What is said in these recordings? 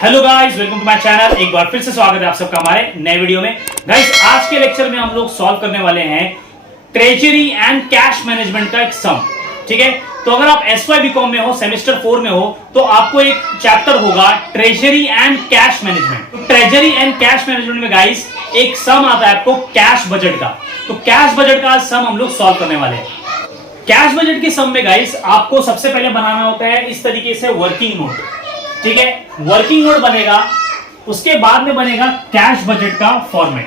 Hello guys, welcome to my channel. एक बार फिर से स्वागत है आप सबका हमारे नए वीडियो में। गाइस, आज के लेक्चर में हम लोग सॉल्व करने वाले हैं ट्रेजरी एंड कैश मैनेजमेंट का एक सम। ठीक है, तो अगर आप एसवाई बीकॉम में हो, सेमेस्टर 4 में हो, तो आपको एक चैप्टर होगा ट्रेजरी एंड कैश मैनेजमेंट। तो ट्रेजरी एंड कैश मैनेजमेंट में गाइस एक सम आता है आपको कैश बजट का। तो कैश बजट का सम हम लोग सॉल्व करने वाले हैं। कैश बजट के सम में गाइस आपको सबसे पहले बनाना होता है इस तरीके से वर्किंग नोट। ठीक है, वर्किंग नोट बनेगा, उसके बाद में बनेगा कैश बजट का फॉर्मेट।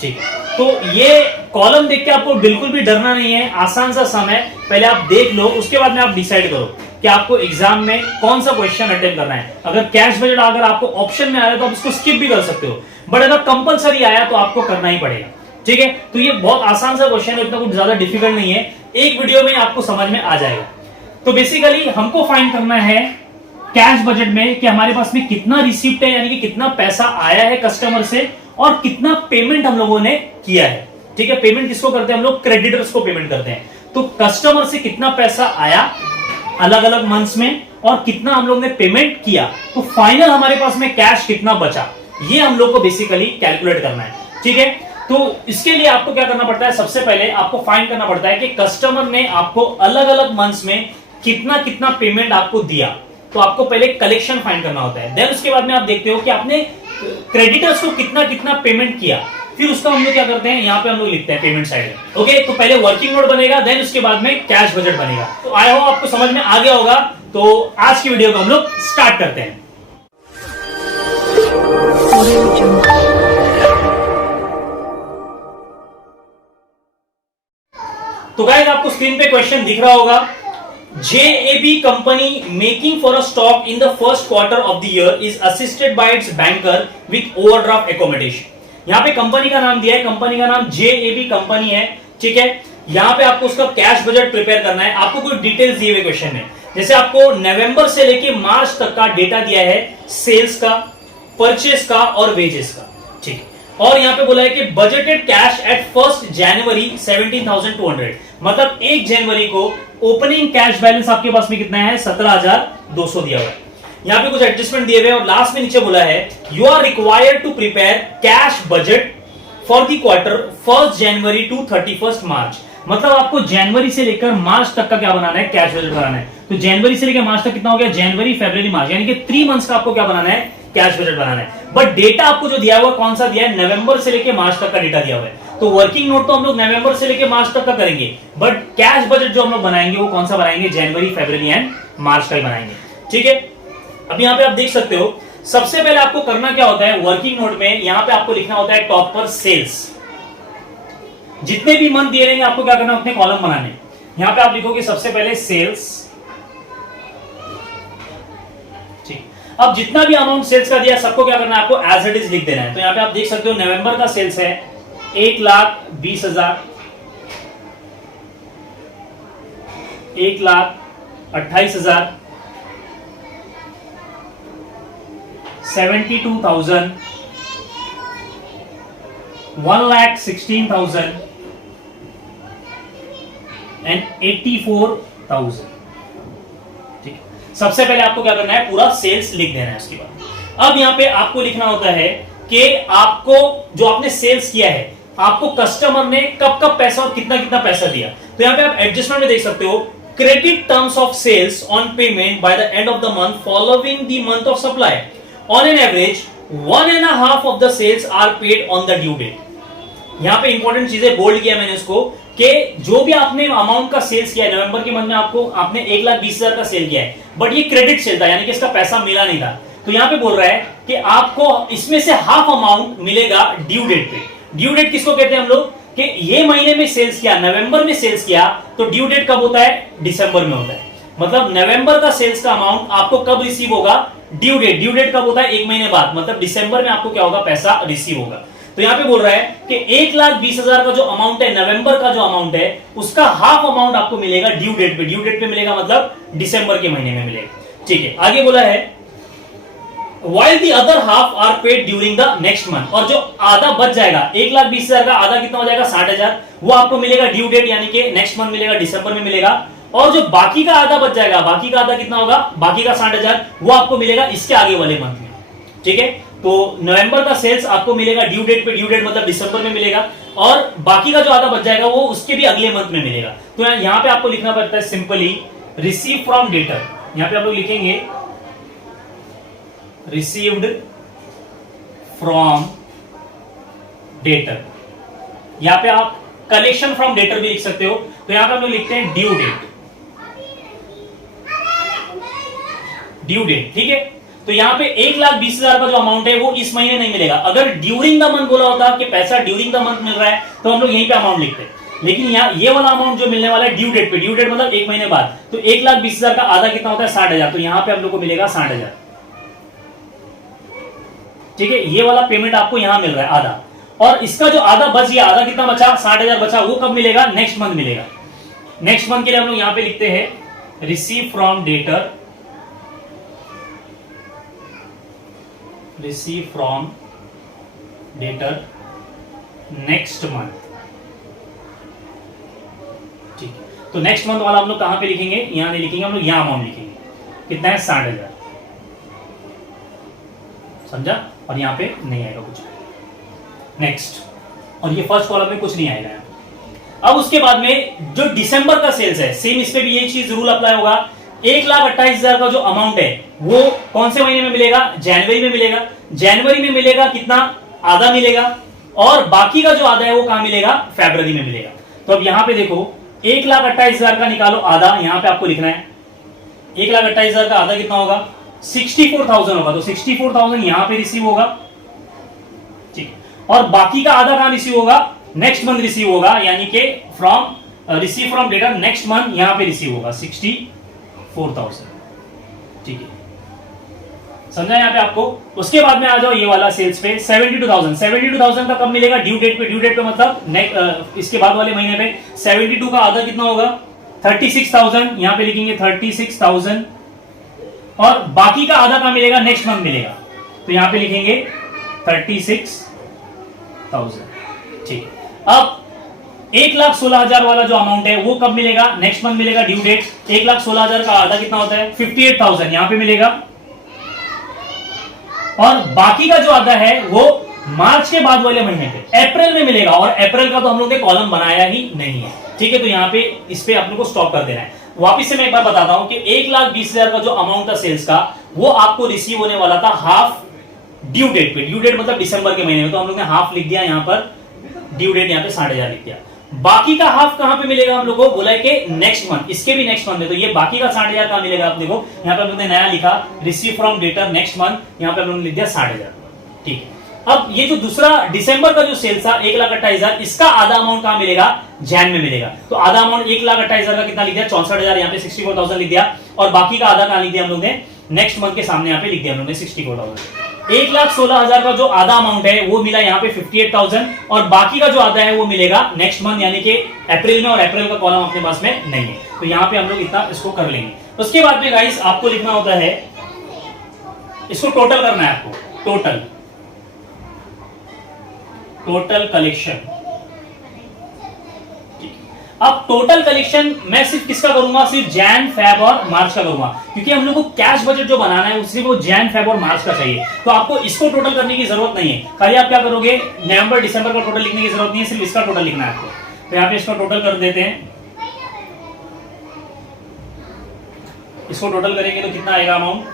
ठीक है, तो ये कॉलम देख के आपको बिल्कुल भी डरना नहीं है, आसान सा सम है। पहले आप देख लो, उसके बाद में आप डिसाइड करो कि आपको एग्जाम में कौन सा क्वेश्चन अटेम्प्ट करना है। अगर कैश बजट अगर आपको ऑप्शन में आया तो आप उसको स्किप भी कर सकते हो, बट अगर कंपलसरी आया तो आपको करना ही पड़ेगा। ठीक है, तो ये बहुत आसान सा क्वेश्चन है, इतना कुछ ज्यादा डिफिकल्ट नहीं है, एक वीडियो में आपको समझ में आ जाएगा। तो बेसिकली हमको फाइंड करना है कैश बजट में कि हमारे पास में कितना रिसीप्ट है, यानी कि कितना पैसा आया है कस्टमर से और कितना पेमेंट हम लोगों ने किया है। ठीक है, पेमेंट किसको करते हैं हम लोग? क्रेडिटर्स को पेमेंट करते हैं। तो कस्टमर से कितना पैसा आया अलग अलग मंथ्स में और कितना हम लोग ने पेमेंट किया, तो फाइनल हमारे पास में कैश कितना बचा, ये हम लोग को बेसिकली कैलकुलेट करना है। ठीक है, तो इसके लिए आपको क्या करना पड़ता है? सबसे पहले आपको फाइंड करना पड़ता है कि कस्टमर ने आपको अलग अलग मंथ्स में कितना कितना पेमेंट आपको दिया। तो आपको पहले कलेक्शन फाइंड करना होता है, देन उसके बाद में आप देखते हो कि आपने क्रेडिटर्स को कितना कितना पेमेंट किया, फिर उसका हम लोग क्या करते हैं, यहाँ पे हम लोग लिखते हैं पेमेंट साइड में। ओके, तो पहले वर्किंग नोट बनेगा, देन उसके बाद में कैश बजट बनेगा। तो आई होप आपको समझ में आ गया होगा। तो आज की वीडियो को हम लोग स्टार्ट करते हैं। तो गाइस, आपको स्क्रीन पे क्वेश्चन दिख रहा होगा। JAB company making for a stock in the first quarter of the year is assisted by its banker with overdraft accommodation। यहाँ पे कंपनी का नाम दिया है, कंपनी का नाम JAB कंपनी है। ठीक है, यहाँ पे आपको उसका कैश बजट प्रिपेयर करना है। आपको कुछ डिटेल्स दिए हुए क्वेश्चन में, जैसे आपको नवंबर से लेके मार्च तक का डेटा दिया है, सेल्स का, परचेस का और वेजेस का। ठीक है, और यहाँ पे बोला है कि बजटेड कैश एट 1 जनवरी 17,200, मतलब 1 जनवरी को ओपनिंग कैश बैलेंस आपके पास में कितना है? 17,200 दिया हुआ है। यहाँ पे कुछ एडजस्टमेंट दिए हुए और लास्ट में नीचे बोला है you are required to prepare cash budget for the quarter 1 January to 31 March. मतलब आपको जनवरी से लेकर मार्च तक का क्या बनाना है? कैश बजट बनाना है। तो जनवरी से लेकर मार्च तक कितना हो गया? जनवरी, फरवरी, मार्च, यानी कि 3 मंथ्स का आपको क्या बनाना है? कैश बजट बनाना है। बट डेटा आपको जो दिया हुआ कौन सा दिया है? नवंबर से लेकर मार्च तक का डेटा दिया हुआ है। तो वर्किंग नोट तो हम लोग नवंबर से लेकर मार्च तक का करेंगे, बट कैश बजट जो हम लोग बनाएंगे वो कौन सा बनाएंगे? जनवरी, फरवरी एंड मार्च का ही बनाएंगे। ठीक है, अब यहाँ पे आप देख सकते हो, सबसे पहले आपको करना क्या होता है वर्किंग नोट में? यहाँ पे आपको लिखना होता है टॉप पर सेल्स। जितने भी मंथ दिए रहेंगे आपको क्या करना है? उतने कॉलम बनाने। यहाँ पे आप लिखोगे सबसे पहले सेल्स। ठीक, अब जितना भी अमाउंट सेल्स का दिया सबको क्या करना है? आपको एज इट इज लिख देना है। तो यहाँ पे आप देख सकते हो नवंबर का सेल्स है 1,20,000, 1,28,000, 72,000, 1,16,000 एंड 84,000। ठीक, सबसे पहले आपको क्या करना है? पूरा सेल्स लिख देना है। उसके बाद अब यहां पे आपको लिखना होता है कि आपको जो आपने सेल्स किया है, आपको कस्टमर ने कब कब पैसा और कितना कितना पैसा दिया। तो यहां पे आप एडजस्टमेंट में देख सकते हो, credit terms of sales on payment by the end of the month following the month of supply on an average 1.5 of the sales are paid on the due date. यहां पे इंपॉर्टेंट चीजें bold किया मैंने उसको कि जो भी आपने अमाउंट का सेल्स किया है, नवंबर के मंथ में आपने 1,20,000 का सेल किया है, बट ये क्रेडिट सेल था, यानी कि इसका पैसा मिला नहीं था। तो यहां पे बोल रहा है कि आपको इसमें से हाफ अमाउंट मिलेगा ड्यू डेट पे। ड्यू डेट किसको कहते हैं हम लोग? कि ये महीने में सेल्स किया, नवंबर में सेल्स किया, तो ड्यू डेट कब होता है? दिसंबर में होता है। मतलब नवंबर का सेल्स का अमाउंट आपको कब रिसीव होगा? Due date. ड्यू डेट कब होता है? 1 महीने बाद, मतलब दिसंबर में आपको क्या होगा? पैसा रिसीव होगा। तो यहाँ पे बोल रहा है कि 1,20,000 का जो अमाउंट है, नवंबर का जो अमाउंट है, उसका हाफ अमाउंट आपको मिलेगा ड्यू डेट पे। ड्यू डेट पे मिलेगा मतलब दिसंबर के महीने में मिलेगा। ठीक है, आगे बोला है while the other half are paid during the next month, और जो आधा बच जाएगा 1,20,000 का आधा कितना हो जाएगा? 60,000, वो आपको मिलेगा ड्यू डेट, यानी कि नेक्स्ट मंथ मिलेगा, दिसंबर में मिलेगा। और जो बाकी का आधा बच जाएगा, बाकी का आधा कितना होगा? बाकी का 60,000 वो आपको मिलेगा इसके आगे वाले मंथ में। ठीक है। तो नवंबर का सेल्स आपको मिलेगा ड्यू डेट पे, ड्यू डेट मतलब दिसंबर में मिलेगा, और बाकी का जो आधा बच जाएगा वो उसके भी अगले मंथ में मिलेगा। तो यहां पे आपको लिखना पड़ता है सिंपली रिसीव फ्रॉम डेटर। यहां पे आप लोग लिखेंगे रिसीव्ड फ्रॉम डेटर। यहां पे आप कलेक्शन फ्रॉम डेटर भी लिख सकते हो। तो यहां पे हम लोग लिखते हैं ड्यू डेट, ड्यू डेट, ठीक है। तो यहां पे 1,20,000 का जो अमाउंट है वो इस महीने नहीं मिलेगा। अगर ड्यूरिंग द मंथ बोला होता कि पैसा ड्यूरिंग द मंथ मिल रहा है तो हम लोग यहीं पे अमाउंट लिखते हैं, लेकिन यहाँ ये वाला अमाउंट जो मिलने वाला है ड्यू डेट पे, ड्यू डेट मतलब 1 महीने बाद, तो 1,20,000 का आधा कितना होता है 60,000, तो यहां पे हम लोग को मिलेगा 60,000, ठीक है। ये वाला पेमेंट आपको यहां मिल रहा है आधा, और इसका जो आधा बच गया, आधा कितना बचा 60,000 बचा, वो कब मिलेगा, नेक्स्ट मंथ मिलेगा। नेक्स्ट मंथ के लिए हम लोग यहां पे लिखते हैं receive from debtor, receive from debtor next month, ठीक है। तो नेक्स्ट मंथ वाला हम लोग कहां पे लिखेंगे, यहां नहीं लिखेंगे हम लोग, यहां अमाउंट लिखेंगे, कितना है 60,000, समझा। और यहां पे नहीं आएगा कुछ, नेक्स्ट, और ये फर्स्ट कॉलम में कुछ नहीं आएगा। अब उसके बाद में जो दिसंबर का सेल्स है, सेम इस पे भी यही चीज रूल अप्लाई होगा। 1,28,000 का जो अमाउंट है वो कौन से महीने में मिलेगा, जनवरी में मिलेगा। जनवरी में मिलेगा कितना, आधा मिलेगा, और बाकी का जो आधा है वो कहां मिलेगा, फरवरी में मिलेगा। तो अब यहां पे देखो 1,28,000 का निकालो आधा, यहां पे आपको लिखना है 1,28,000 का आधा कितना होगा, 64,000 होगा। तो 64,000 यहां पे रिसीव होगा, ठीक है। और बाकी का आधा कहां रिसीव होगा, नेक्स्ट मंथ रिसीव होगा, यानी कि from receive from debtor next month यहां पे रिसीव होगा 64,000, ठीक है, समझा यहाँ पे आपको। उसके बाद में आ जाओ ये वाला सेल्स पे 72,000। 72,000 का कब मिलेगा, ड्यू डेट पे, ड्यू डेट पे मतलब इसके बाद वाले महीने पे। 72 का आधा कितना होगा 36,000, यहां पे लिखेंगे 36,000, और बाकी का आधा कहां मिलेगा, नेक्स्ट मंथ मिलेगा, तो यहां पे लिखेंगे 36,000, ठीक। अब 1,16,000 वाला जो अमाउंट है वो कब मिलेगा, नेक्स्ट मंथ मिलेगा, ड्यू डेट। 1,16,000 का आधा कितना होता है 58,000, यहां पे मिलेगा, और बाकी का जो आधा है वो मार्च के बाद वाले महीने पे, अप्रैल में मिलेगा, और अप्रैल का तो हम लोग ने कॉलम बनाया ही नहीं है, ठीक है। तो यहां पे इस पे आप लोग को स्टॉप कर देना है। वापिस से मैं एक बार बताता हूं कि 1,20,000 का जो अमाउंट था सेल्स का, वो आपको रिसीव होने वाला था हाफ ड्यू डेट पे। ड्यू डेट मतलब दिसंबर के महीने में, तो हम लोग ने हाफ लिख दिया, यहां पर ड्यू डेट यहां पे 60,000 लिख दिया। बाकी का हाफ कहां पे मिलेगा हम लोग को, बोला कि नेक्स्ट मंथ, इसके भी नेक्स्ट मंथ में। तो ये बाकी का 60,000 कहां मिलेगा आपने को, यहां पे हम लोग ने नया लिखा receive from debtor next month, यहां पे हम लोग ने लिख दिया 60,000, ठीक है। अब ये जो दूसरा दिसंबर का जो सेल्स था 1,28,000, इसका आधा अमाउंट कहां मिलेगा, जैन में मिलेगा। तो आधा अमाउंट 1,28,000 का कितना लिख दिया 64,000, यहां पे 64,000 लिख दिया, और बाकी का आधा कहां लिख दिया हम लोग ने, नेक्स्ट मंथ के सामने यहां पे लिख दिया हम लोग ने 64,000। 1,16,000 का जो आधा अमाउंट है वो मिला यहाँ पे 58,000, और बाकी का जो आधा है वो मिलेगा नेक्स्ट मंथ, यानी कि अप्रैल में, और अप्रैल का कॉलम अपने पास में नहीं है, तो यहाँ पे हम लोग इतना इसको कर लेंगे। उसके बाद में गाइस आपको लिखना होता है, इसको टोटल करना है आपको, टोटल कलेक्शन। अब टोटल कलेक्शन मैं सिर्फ किसका करूंगा, सिर्फ जैन, फेब और मार्च का करूंगा, क्योंकि हम लोग को कैश बजट जो बनाना है सिर्फ वो जैन, फेब और मार्च का चाहिए। तो आपको इसको टोटल करने की जरूरत नहीं है, खाली आप क्या करोगे, नवंबर दिसंबर का टोटल लिखने की जरूरत नहीं है, सिर्फ इसका टोटल लिखना है आपको। तो यहाँ पे इसका टोटल कर देते हैं, इसको टोटल करेंगे तो कितना आएगा अमाउंट,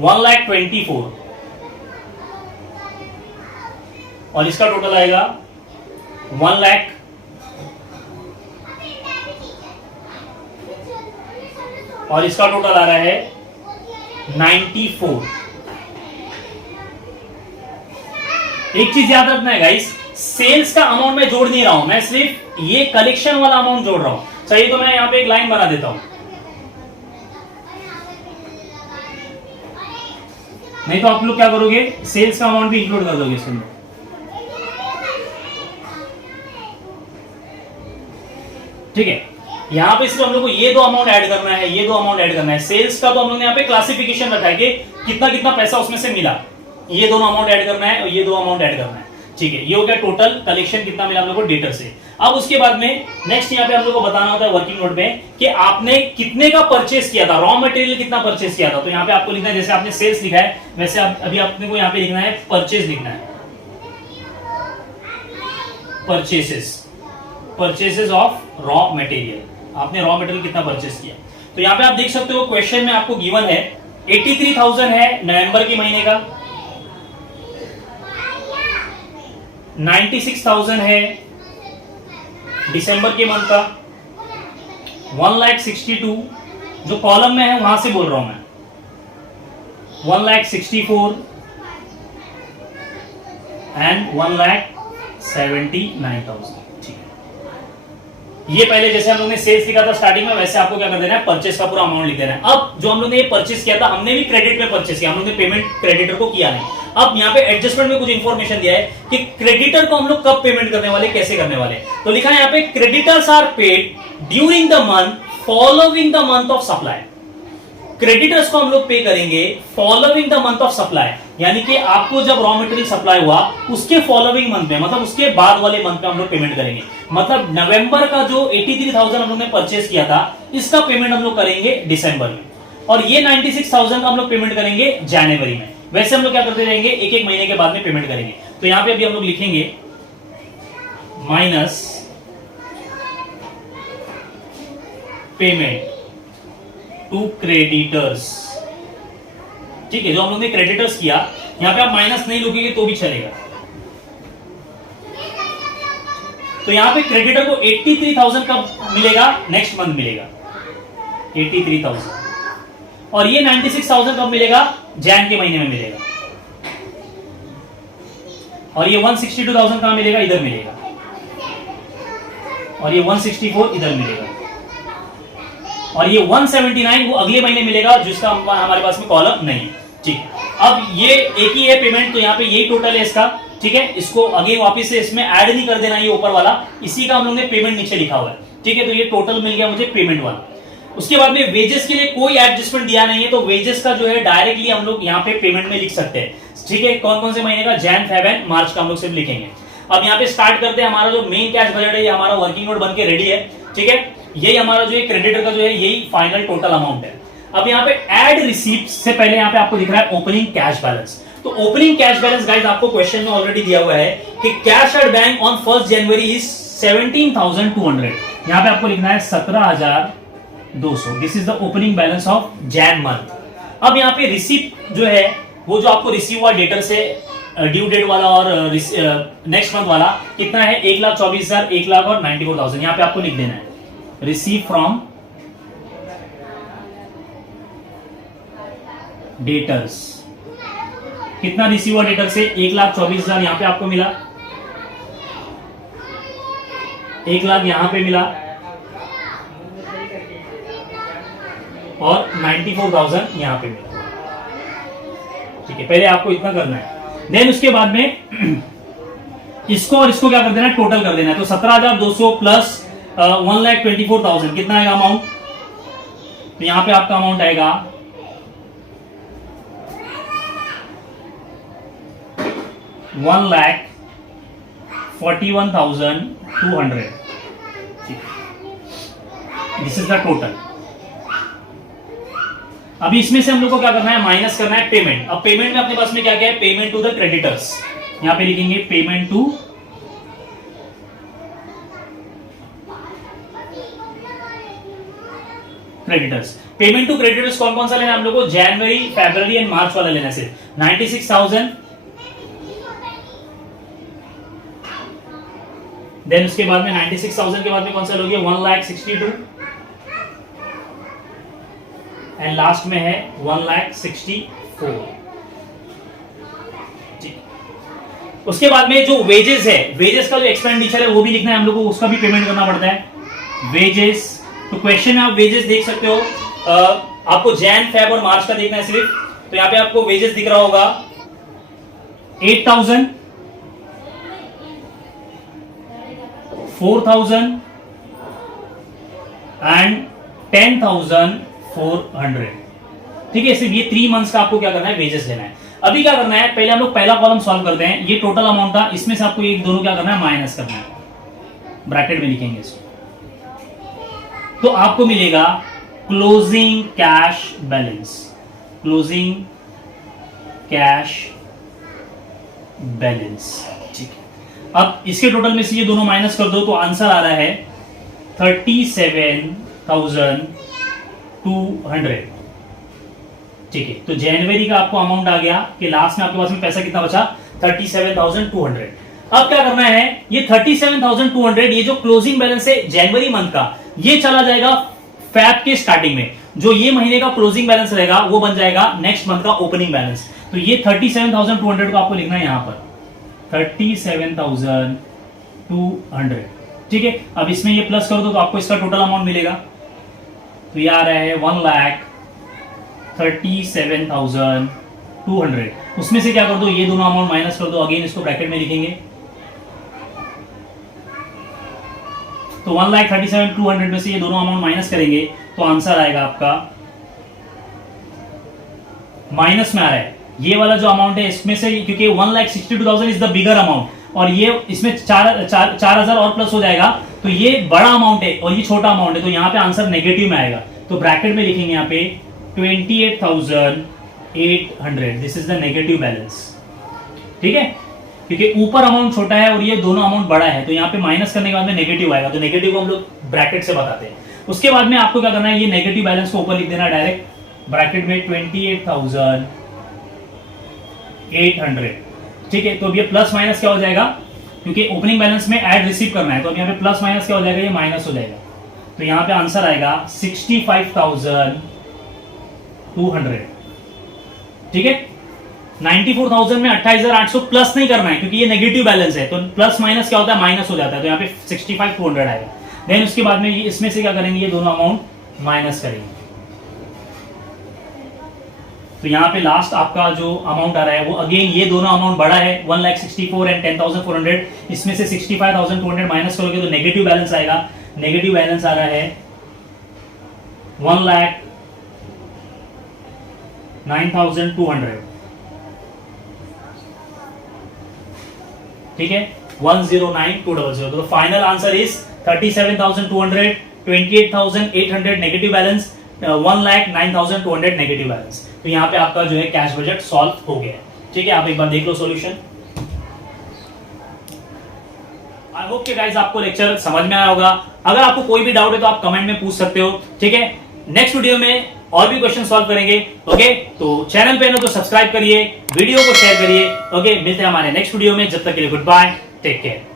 1,24,000, और इसका टोटल आएगा 1,00,000, और इसका टोटल आ रहा है 94। एक चीज याद रखना है गाइस, सेल्स का अमाउंट मैं जोड़ नहीं रहा हूं, मैं सिर्फ ये कलेक्शन वाला अमाउंट जोड़ रहा हूं। चाहिए तो मैं यहां पे एक लाइन बना देता हूं, नहीं तो आप लोग क्या करोगे, सेल्स का अमाउंट भी इंक्लूड कर दोगे इसमें। ठीक है, यहां पे सिर्फ हम लोग को ये दो अमाउंट ऐड करना है, ये दो अमाउंट ऐड करना है। सेल्स का तो हम लोग ने यहाँ पे क्लासिफिकेशन रखा है कि कितना कितना पैसा उसमें से मिला, ये दोनों अमाउंट ऐड करना है और ये दो अमाउंट ऐड करना है। ठीक है, ये हो गया टोटल कलेक्शन कितना मिला हम लोग को डेटर से। अब उसके बाद में नेक्स्ट यहाँ पे हम लोग को बताना होता है वर्किंग नोट में कि आपने कितने का परचेस किया था, रॉ मटेरियल कितना परचेस किया था। तो यहाँ पे आपको लिखना है, जैसे आपने सेल्स लिखा है वैसे अभी आपने को यहाँ पे लिखना है परचेस लिखना है, परचेसेस ऑफ रॉ मटेरियल। आपने रॉ मटेरियल कितना परचेस किया। तो यहाँ पे आप देख सकते हो क्वेश्चन में आपको गिवन है 83,000 है नवंबर के महीने का, 96,000 है दिसंबर के मंथ का, 1,62,000 जो कॉलम में है वहां से बोल रहा हूं मैं, 1,64,000 एंड 1,79,000। ठीक है, ये पहले जैसे हम लोग ने सेल्स लिखा था स्टार्टिंग में, वैसे आपको क्या कर देना है, परचेस का पूरा अमाउंट लिख देना है। अब जो हम लोग ने ये परचेस किया था, हमने भी क्रेडिट में परचेस किया, हम लोग ने पेमेंट क्रेडिटर को किया नहीं। अब यहाँ पे एडजस्टमेंट में कुछ इंफॉर्मेशन दिया है कि क्रेडिटर को हम लोग कब पेमेंट करने वाले, कैसे करने वाले। तो लिखा है यहाँ पे creditors are paid during the month following the month of supply. Creditors को हम लोग पे करेंगे following the month of supply, यानी कि आपको जब रॉ मटेरियल सप्लाई हुआ उसके फॉलोइंग मंथ में, मतलब उसके बाद वाले मंथ में हम लोग पेमेंट करेंगे। मतलब नवंबर का जो 83,000 हम लोग ने परचेस किया था, इसका पेमेंट हम लोग करेंगे दिसंबर में, और ये 96,000 का हम लोग पेमेंट करेंगे जनवरी में। वैसे हम लोग क्या करते रहेंगे, एक एक महीने के बाद में पेमेंट करेंगे। तो यहां पे अभी हम लोग लिखेंगे माइनस पेमेंट टू क्रेडिटर्स। ठीक है, जो हम लोग ने क्रेडिटर्स किया, यहां पे आप माइनस नहीं लोगे तो भी चलेगा। तो यहां पे क्रेडिटर को 83,000 कब मिलेगा, नेक्स्ट मंथ मिलेगा 83,000, और ये 96,000 कब मिलेगा, जैन के महीने में मिलेगा, और ये 162,000 कहां मिलेगा, इधर मिलेगा, और ये 164 इधर मिलेगा, और ये 179 वो अगले महीने मिलेगा जिसका हमारे पास में कॉलम नहीं है। ठीक है, अब ये एक ही है पेमेंट, तो यहाँ पे यही टोटल है इसका। ठीक है, इसको अगेन वापस से इसमें ऐड नहीं कर देना, ये ऊपर वाला, इसी का हम लोग ने पेमेंट नीचे लिखा हुआ है। ठीक है, तो ये टोटल मिल गया मुझे पेमेंट वाला। उसके बाद में वेजेस के लिए कोई एडजस्टमेंट दिया नहीं है, तो वेजेस का जो है डायरेक्टली हम लोग यहाँ पे पेमेंट में लिख सकते हैं। ठीक है, कौन कौन से महीने का, जैन, फेब एंड मार्च का हम लोग सिर्फ लिखेंगे। अब यहाँ पे स्टार्ट करते हैं। हमारा जो मेन कैश बजट है, ये हमारा वर्किंग नोट बन के रेडी है। ठीक है, यही हमारा जो क्रेडिटर का जो है यही फाइनल टोटल अमाउंट है। अब यहाँ पे ऐड रिसीप्ट से पहले यहाँ पे आपको दिख रहा है ओपनिंग कैश बैलेंस। तो ओपनिंग कैश बैलेंस गाइस आपको क्वेश्चन में ऑलरेडी दिया हुआ है कि cash at bank on 1 January is 17,200। यहाँ पे आपको लिखना है 17,200। This is the opening balance of Jain month. अब यहाँ पे रिसीप्ट जो है वो जो आपको रिसीव हुआ डेटर से, ड्यू डेट वाला और नेक्स्ट मंथ वाला कितना है, 1,24,000, 1,00,000 और 94,000। यहाँ पे आपको लिख देना है रिसीव फ्रॉम डेटर्स। कितना रिसीव हुआ डेटर से, 1,24,000 यहां पे आपको मिला, 1,00,000 यहां पे मिला, और 94,000 यहां पे मिला। ठीक है, पहले आपको इतना करना है, देन उसके बाद में इसको और इसको क्या कर देना है, टोटल कर देना है। तो 17,200 प्लस 1,24,000 कितना आएगा अमाउंट, तो यहां पे आपका अमाउंट आएगा 1,41,200। This is the total. अभी इसमें से हम लोग को क्या करना है, माइनस करना है पेमेंट। अब पेमेंट में अपने पास में क्या क्या है, पेमेंट टू द क्रेडिटर्स। यहां पे लिखेंगे payment to creditors. Payment to creditors कौन कौन सा लेना है हम लोग को, जनवरी, फरवरी एंड मार्च वाला लेना है सिर्फ। 96,000, देन उसके बाद में 96,000 के बाद में कौन सा लोगे, 1,62,000, एंड लास्ट में है 1,64,000। उसके बाद में जो वेजेस है, वेजेस का जो एक्सपेंडिचर है वो भी लिखना है हम लोग को, उसका भी पेमेंट करना पड़ता है। वेजेस, तो क्वेश्चन में आप वेजेस देख सकते हो, आपको जैन, फेब और मार्च का देखना है सिर्फ। तो यहाँ पे आपको वेजेस दिख रहा होगा 8,000, 4,000 एंड 10,400। ठीक है, सिर्फ ये 3 मंथ्स का आपको क्या करना है, वेजेस लेना है। अभी क्या करना है, पहले हम लोग पहला कॉलम सॉल्व करते हैं। ये टोटल अमाउंट था, इसमें से आपको ये दोनों क्या करना है, माइनस करना है। ब्रैकेट में लिखेंगे इसको, तो आपको मिलेगा closing cash balance, closing cash balance. ठीक है, अब इसके टोटल में से ये दोनों माइनस कर दो तो आंसर आ रहा है 37,200। ठीक है, तो जनवरी का आपको अमाउंट आ गया कि लास्ट में आपके पास में पैसा कितना बचा 37,200। अब क्या करना है, ये 37,200 ये जो क्लोजिंग बैलेंस है जनवरी मंथ का, ये चला जाएगा फैब के स्टार्टिंग में, जो ये महीने का क्लोजिंग बैलेंस रहेगा वो बन जाएगा नेक्स्ट मंथ का ओपनिंग बैलेंस। तो ये 37,200 को आपको लिखना है यहां पर 37,200। ठीक है, अब इसमें ये प्लस कर दो तो आपको इसका टोटल अमाउंट मिलेगा, तो ये आ रहा है 1,37,200। उसमें से क्या कर दो, ये दोनों अमाउंट माइनस कर दो, अगेन इसको ब्रैकेट में लिखेंगे, तो 1,37,200 में से ये दोनों अमाउंट माइनस करेंगे तो आंसर आएगा आपका माइनस में आ रहा है ये वाला जो अमाउंट है इसमें से, क्योंकि 1,62,000 इज द बिगर अमाउंट और ये इसमें 4,000 और प्लस हो जाएगा, तो ये बड़ा अमाउंट है और ये छोटा अमाउंट है, तो यहाँ पे आंसर नेगेटिव में आएगा। तो ब्रैकेट में लिखेंगे यहाँ पे 28,800, this is the negative balance. ठीक है, क्योंकि ऊपर अमाउंट छोटा है और ये दोनों अमाउंट बड़ा है, तो यहाँ पे माइनस करने के बाद में नेगेटिव आएगा, तो नेगेटिव को हम लोग ब्रैकेट से बताते हैं। उसके बाद में आपको क्या करना है, ये नेगेटिव बैलेंस को ऊपर लिख देना डायरेक्ट ब्रैकेट में 28,800। ठीक है, तो अब ये प्लस माइनस क्या हो जाएगा, क्योंकि ओपनिंग बैलेंस में ऐड रिसीव करना है, तो अब यहाँ पे प्लस माइनस क्या हो जाएगा, ये माइनस हो जाएगा, तो यहाँ पे आंसर आएगा 65,200। ठीक है, 94,000 में 28,800 प्लस नहीं करना है क्योंकि ये नेगेटिव बैलेंस है, तो प्लस माइनस क्या होता है, माइनस हो जाता है, तो यहाँ पे 65,200 आएगा। देन उसके बाद में ये इसमें से क्या करेंगे, ये दोनों अमाउंट माइनस करेंगे, तो यहाँ पे लास्ट आपका जो अमाउंट आ रहा है वो अगेन ये दोनों अमाउंट बड़ा है 1,64,000 एंड 10,400, इसमें से 65,200 माइनस करोगे तो नेगेटिव बैलेंस आएगा। नेगेटिव बैलेंस आ रहा है 1,09,200। ठीक है, 1,09,200। तो final answer is 37,200, 28,800 negative balance, 1,09,200 negative balance. तो यहाँ पे आपका जो है कैश बजट सॉल्व हो गया है। ठीक है, आप एक बार देख लो सॉल्यूशन। आई होप कि गाइस आपको लेक्चर समझ में आया होगा। अगर आपको कोई भी डाउट है तो आप कमेंट में पूछ सकते हो। ठीक है, नेक्स्ट वीडियो में और भी क्वेश्चन सॉल्व करेंगे। ओके, तो चैनल पे हो तो सब्सक्राइब करिए, वीडियो को शेयर करिए। ओके, मिलते हैं हमारे नेक्स्ट वीडियो में, जब तक के लिए गुड बाय, टेक केयर।